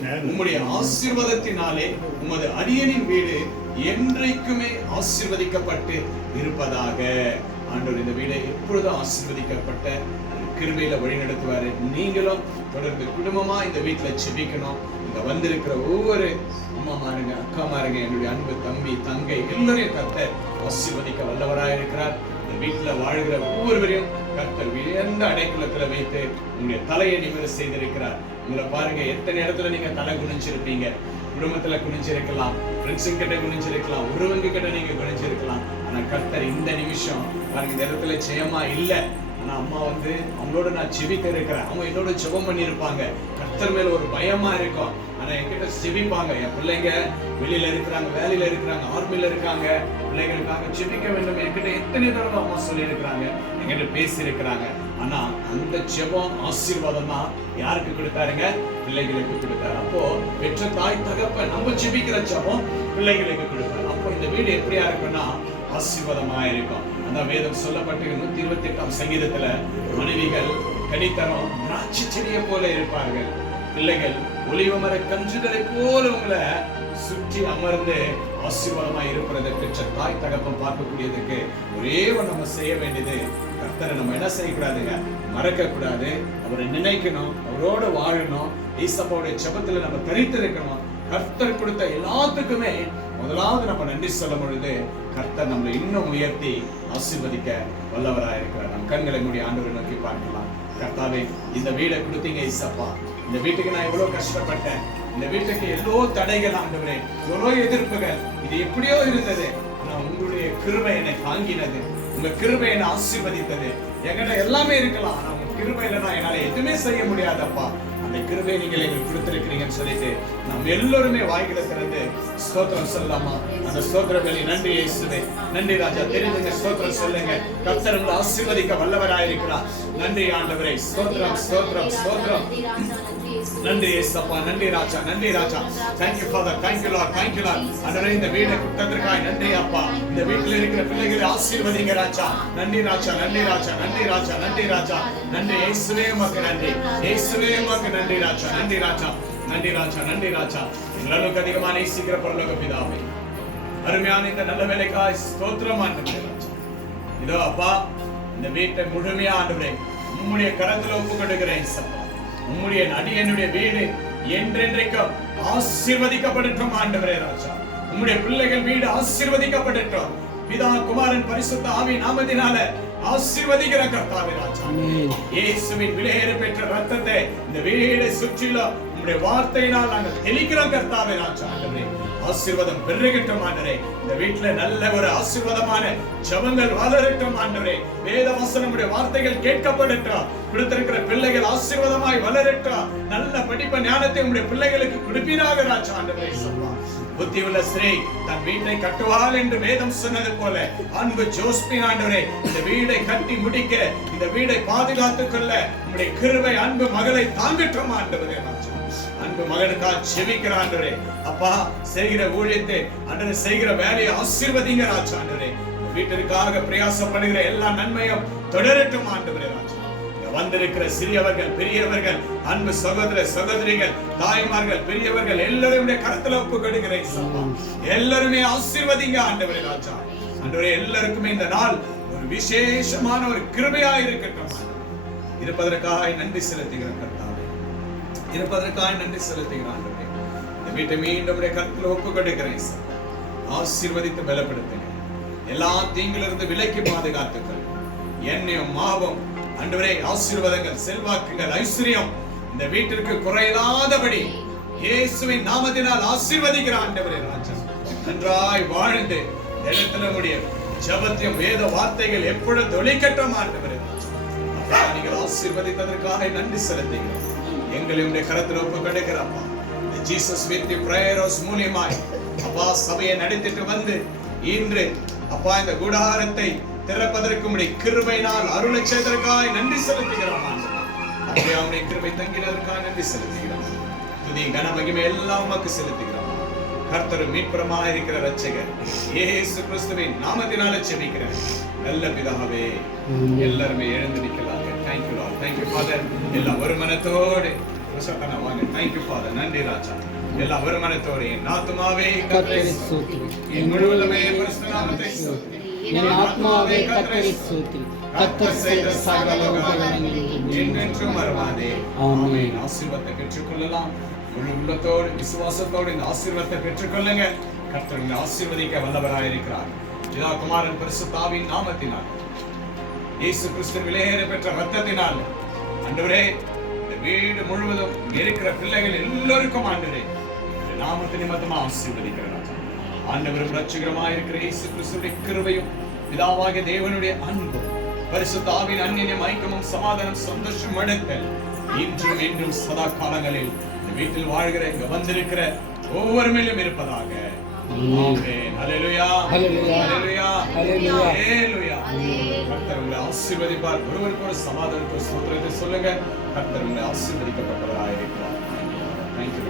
உம்முடைய ஆசீர்வாதத்தினாலே உமது அடியனின் வீடு என்றைக்குமே ஆசீர்வதிக்கப்பட்டு இருப்பதாக. ஆண்டவர் இந்த வீடை எப்பொழுதும் ஆசீர்வதிக்கப்பட்ட கிருபையில வழி நடத்துவாரு. நீங்களும் தொடர்ந்து குடும்பமா இந்த வீட்டுல செபிக்கணும். இங்க வந்திருக்கிற ஒவ்வொரு அம்மா மாருங்க அக்கா மாருங்க என்னுடைய அன்பு தம்பி தங்கை எல்லோரையும் கத்த ஆசீர்வதிக்க வல்லவராயிருக்கிறார். இந்த வீட்டில் வாழ்கிற ஒவ்வொருவரையும் கர்த்தர் உயர்ந்த அடைக்குளத்தில் வைத்து உங்களுடைய தலையை நிமிர செய்திருக்கிறார். உங்களை பாருங்க எத்தனை இடத்துல நீங்க தலை குனிஞ்சிருப்பீங்க? குடும்பத்துல குனிஞ்சிருக்கலாம் ஃப்ரெண்ட்ஸுங்க கிட்ட குனிஞ்சிருக்கலாம் உறவுங்க கிட்ட நீங்க குனிஞ்சிருக்கலாம். ஆனா கர்த்தர் இந்த நிமிஷம் பாருங்க இந்த இடத்துல ஜெயமா இல்லை. ஆனா அம்மா வந்து அவங்களோட நான் செபிக்க இருக்கிறேன். அவங்க என்னோட ஜெபம் பண்ணியிருப்பாங்க. கர்த்தர் மேல ஒரு பயமா இருக்கும். ஆனா என்கிட்ட செபிப்பாங்க என் பிள்ளைங்க வெளியில இருக்கிறாங்க வேலையில இருக்கிறாங்க ஆர்மில இருக்காங்க. பிள்ளைங்களுக்காக செபிக்க வேண்டும். என்கிட்ட எத்தனை தடவை அம்மா சொல்லி இருக்கிறாங்க என்கிட்ட பேசி இருக்கிறாங்க ஆனா அந்த ஜெபம் ஆசீர்வாதமா யாருக்கு கொடுத்தாருங்க? பிள்ளைகளுக்கு கொடுத்தாரு. அப்போ பெற்ற தாய் தகப்ப நம்ம ஜெபிக்கிற ஜெபம் பிள்ளைகளுக்கு கொடுத்தாரு. அப்போ இந்த வீடு எப்படியா இருக்குன்னா ஆசீர்வாதமா இருக்கும். அந்த வேதம் சொல்லப்பட்டு நூத்தி இருபத்தி எட்டாம் சங்கீதத்துல மனைவிகள் கனித்தரம் திராட்சை செடியை போல இருப்பார்கள். பிள்ளைகள் ஒளிவ மர கன்றுகளை போல உங்களை சுற்றி அமர்ந்து ஆசீர்வாதமா இருப்பதை பெற்ற தாய் தகப்பம் பார்க்கக்கூடியதுக்கு ஒரே ஒன்று நம்ம செய்ய வேண்டியது கர்த்தரை நம்ம என்ன செய்யக்கூடாதுங்க? மறக்க கூடாது அவரை நினைக்கணும் அவரோட வாழணும். ஈசப்பாவுடைய செபத்துல நம்ம தரித்து இருக்கணும். கர்த்தர் கொடுத்த எல்லாத்துக்குமே முதலாவது நம்ம நன்றி சொல்லும் பொழுது கர்த்தர் நம்மளை இன்னும் உயர்த்தி ஆசீர்வதிக்க வல்லவராக இருக்கிறார் நம் கண்களை மூடி ஆண்டவரை நோக்கி பார்க்கலாம். கர்த்தாவே இந்த வீடை கொடுத்தீங்க இசப்பா இந்த வீட்டுக்கு நான் எவ்வளவு கஷ்டப்பட்டேன். இந்த வீட்டுக்கு எவ்வளோ தடைகள் ஆண்டவரே எவ்வளோ எதிர்ப்புகள். இது எப்படியோ இருந்தது. ஆனால் உங்களுடைய கிருபை என்னை தாங்கினது. உங்க கிருபை என்னை ஆசீர்வதித்தது. என்கிட்ட எல்லாமே இருக்கலாம். ஆனால் உங்க கிருபை நான் என்னால எதுவுமே செய்ய முடியாதப்பா. அந்த கிருபை நீங்கள் எங்களுக்கு கொடுத்திருக்கிறீங்கன்னு சொல்லிட்டு நம்ம எல்லோருமே வாய்களை திறந்து ஸ்தோத்திரம் சொல்லலாமா? அந்த ஸ்தோத்திரங்களை நன்றி இயேசுவே. நன்றி ராஜா தெரிந்துங்க ஸ்தோத்திரம் சொல்லுங்க. கர்த்தர் உங்களை ஆசீர்வதிக்க வல்லவராயிருக்கிறார். நன்றி ஆண்டவரை ஸ்தோத்திரம் ஸ்தோத்திரம் ஸ்தோத்திரம். நன்றி ஏசப்பா நன்றி ராஜா நன்றி ராஜா. Thank you father thank you lord thank you lord அன்றே இந்த வீடை கொடுத்ததற்காய் நன்றி அப்பா. இந்த வீட்டில் இருக்கிற பிள்ளைகளை ஆசீர்வதிங்க ராஜா. நன்றி ராஜா. நன்றி ராஜா. நன்றி ராஜா. நன்றி ராஜா. நன்றி இயேசுவே உமக்கு நன்றி. இயேசுவே உமக்கு நன்றி ராஜா. நன்றி ராஜா. நன்றி ராஜா. நன்றி ராஜா. எங்களுக்கு அதிகமாக நேசிக்கிற பரலோக பிதாவே. அருமையான இந்த நல்ல வேலைக்காய் ஸ்தோத்திரமா இதோ அப்பா இந்த வீட்டை முழுமையா ஆண்டவரே. உம்முடைய கரத்துல ஒப்பு கொடுக்கிறேன் சப்பா உம்முடைய அடியனுடைய வீடு என்றென்றைக்கும் ஆசீர்வதிக்கப்படட்டும் ஆண்டவரே ராஜா. உம்முடைய பிள்ளைகள் வீடு ஆசீர்வதிக்கப்படட்டும். பிதா குமாரன் பரிசுத்த ஆவி நாமத்தினால ஆசீர்வதிக்கிற கர்த்தாவே ராஜா. இயேசுவின் விலையேற பெற்ற ரத்தத்தை இந்த வீடை சுற்றிலும் உம்முடைய வார்த்தையினால் நாங்கள் தெளிக்கிறோம் கர்த்தாவே ராஜா. ஆண்டவரே ஆசீர்வாதம் பெருகட்டும் ஆண்டரே இந்த வீட்டுல நல்ல ஒரு ஆசீர்வாதமான ஜபங்கள் வளரட்டும் ஆண்டவரே. வேத வசனமுடைய வார்த்தைகள் கேட்கப்படட்டும் கொடுத்திருக்கிற பிள்ளைகள் ஆசீர்வாதமாய் வளரட்டும் நல்ல படிப்ப ஞானத்தை உங்களுடைய பிள்ளைகளுக்கு கொடுப்பீராக ராஜா ஆண்டரே சொல்லுவான் புத்தி உள்ள ஸ்ரீ தன் வீட்டை கட்டுவாள் என்று வேதம் சொன்னது போல. அன்பு ஜோஸ்பின் ஆண்டவரே இந்த வீடை கட்டி முடிக்க இந்த வீடை பாதுகாத்துக் கொள்ள உங்களுடைய கிருவை அன்பு மகளை தாங்கட்டும் ஆண்டவரே ராஜா. அன்பு மகனுக்காக செபிக்கிற ஆண்டவரே அப்பா செய்கிற ஊழியத்தை அன்றரை செய்கிற வேலையை ஆசீர்வதிங்க ராஜா ஆண்டவரே வீட்டிற்காக பிரயாசப்படுகிற எல்லா நன்மையும் தொடரட்டும் ஆண்டவரே ராஜா. வந்திருக்கிற சிறியவர்கள் பெரியவர்கள் அன்பு சகோதர சகோதரிகள் தாய்மார்கள் பெரியவர்கள் எல்லாருடைய கருத்துல ஒப்பு கொடுக்கிறேன் எல்லாருமே ஆசீர்வதிங்க ஆண்டவரே ராஜா. ஆண்டவரே எல்லாருக்குமே இந்த நாள் ஒரு விசேஷமான ஒரு கிருபையா இருக்கட்டும். இருப்பதற்காக நன்றி செலுத்துகிறேன் கர்த்தாவே. இருப்பதற்காக நன்றி செலுத்துகிறான் இந்த வீட்டை மீண்டும் கற்களை கருத்துல ஒப்பு கொடுக்கிறேன் ஆசீர்வதித்து பலப்படுத்துங்க எல்லா தீங்கிலிருந்து விலக்கி பாதுகாத்துக்கள். எண்ணெயும் மாவும் ஆண்டவரே ஆசீர்வாதங்கள் செல்வாக்குகள் ஐஸ்வர்யம் இந்த வீட்டிற்கு குறையில்லாதபடி இயேசுவின் நாமத்தினால் ஆசீர்வதிக்கிற ஆண்டவரே ராஜா. நன்றாய் வாழ்ந்து இடத்துல உடைய ஜபத்தியம் வேத வார்த்தைகள் எப்பொழுது ஒளிக்கட்டும் ஆண்டவரே ராஜா. நீங்கள் ஆசீர்வதித்ததற்காக நன்றி செலுத்துகிறோம். எங்களை உடைய கரத்தில் ஒப்பு கிடைக்கிறப்பா ஜீசஸ் வித் பிரேயரோஸ் மூலியமாய் அப்பா சபையை நடத்திட்டு வந்து இன்று அப்பா இந்த கூடாரத்தை திறப்பதற்கு உடைய கிருபையினால் அருளை செய்ததற்காய் நன்றி செலுத்துகிறோம் ஆண்டவரே. அப்படியே அவனுடைய கிருபை தங்கினதற்காக நன்றி செலுத்துகிறோம். துதி கன மகிமை எல்லாம் உமக்கு செலுத்துகிறோம். கர்த்தர் மீட்புறமாக இருக்கிற ரட்சகர் ஏசு கிறிஸ்துவின் நாமத்தினால செபிக்கிறேன். நல்ல பிதாவே எல்லாருமே எழுந்து நிற்கலாங்க. Thank you lord thank you father எல்லாம் ஒரு மனத்தோடு சத்தன வாங்க. தேங்க்யூ ஃபாதர் நன்றி ராஜா. எல்லா வருமானத்தோட என் ஆத்மாவே. என் முழுவதுமே ஸ்தோத்திரி. என் ஆத்மாவே கர்த்தரை ஸ்தோத்திரி கர்த்தர் செய்த சகல உபகாரங்களையும் என்றென்றும் மறவாதே ஆமென். ஆசீர்வாதத்தை பெற்றுக்கொள்ளலாம். முழு உள்ளத்தோடு விசுவாசத்தோடு இந்த ஆசீர்வாதத்தை பெற்றுக்கொள்ளுங்க கர்த்தர் ஆசீர்வதிக்க வல்லவராய் இருக்கிறார் பிதா குமாரன் பரிசுத்தாவின் நாமத்தினால் இயேசு கிறிஸ்து விலையேற பெற்ற ரத்தத்தினால் அன்றுவரே இந்த வீடு முழுவதும் இருக்கிற பிள்ளைகள் எல்லோருக்கும் ஆண்டுரே இந்த நாமத்து நிமித்தமா ஆசீர்வதிக்கிறார் ஆண்டவரும் ரட்சிகரமாக இருக்கிற இயேசு கிறிஸ்துடைய கிருபையும் பிதாவாகிய தேவனுடைய அன்பும் பரிசுத்தாவின் அந்நியம் மயக்கமும் சமாதானம் சந்தோஷம் அடக்கல் இன்றும் என்றும் சதா காலங்களில் இந்த வீட்டில் வாழ்கிற இங்க வந்திருக்கிற ஒவ்வொரு மேலும் இருப்பதாக ஆசீர்வதிப்பார். ஒருவருக்கு ஒரு சமாதானத்தை ஸ்தோத்திரத்தை சொல்லுங்க. கர்த்தர் உங்களை ஆசீர்வதிக்கப்பட்டவராக இருக்கிறார் தேங்க்யூ